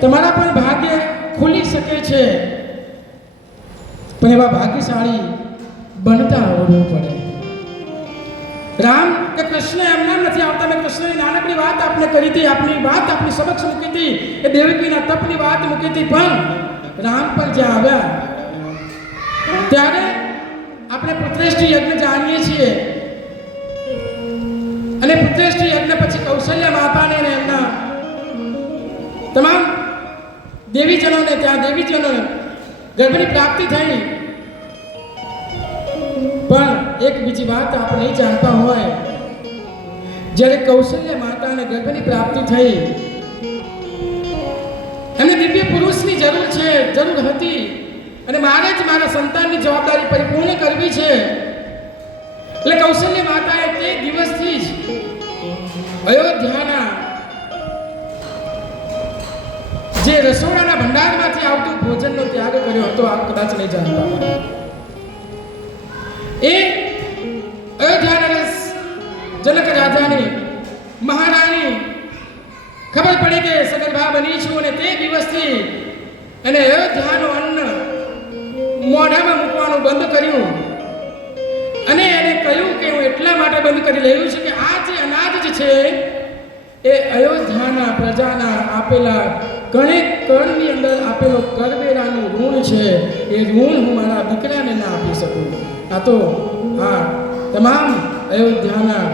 તમારા પણ ભાગ્ય ખુલી શકે છે, પણ એવા ભાગ્યશાળી બનતા આવડવું પડે. રામ કે કૃષ્ણ એમના નથી આવતા. મેં કૃષ્ણની નાનકડી વાત આપને કરી હતી, આપની વાત આપની સમક્ષ મૂકી હતી, એ દેવકીના તપની વાત મૂકી હતી. પણ રામ પણ જ્યાં આવ્યા ત્યારે આપણે પુત્રેષ્ઠી યજ્ઞ જાણીએ છીએ, અને પુત્રેષ્ઠી યજ્ઞ પછી કૌશલ્ય માતાને અને એમના તમામ દેવીજનોને ત્યાં દેવીજનોને ગર્ભની પ્રાપ્તિ થઈ. પણ એક બીજી વાત આપણે નહીં જાણતા હોય, જ્યારે કૌશલ્ય માતાને ગર્ભની પ્રાપ્તિ થઈ, એમને દિવ્ય પુરુષની જરૂર છે, જરૂર હતી, અને મારે જ મારા સંતાનની જવાબદારી પરિપૂર્ણ કરવી છે. એટલે કૌશલ્ય માતાએ તે દિવસથી જ અયોધ્યાના જે રસોડાના ભંડારમાંથી આવતું ભોજનનો ત્યાગ કર્યો હતો. આપ કદાચ નહીં જાણતા હોય. એ અયોધ્યાના જનક રાજાની મહારાણી ખબર પડી કે સગર્ભા બની છું, અને તે દિવસથી એને અયોધ્યાનું અન્ન મોઢામાં મૂકવાનું બંધ કર્યું, અને એને કહ્યું કે હું એટલા માટે બંધ કરી રહ્યું છું કે આ જે અનાજ જ છે એ અયોધ્યાના પ્રજાના આપેલા કણેક કણની અંદર આપેલો કરવેરાનું ઋણ છે. એ ઋણ હું મારા દીકરાને ના આપી શકું. આ તો આ તમામ અયોધ્યાના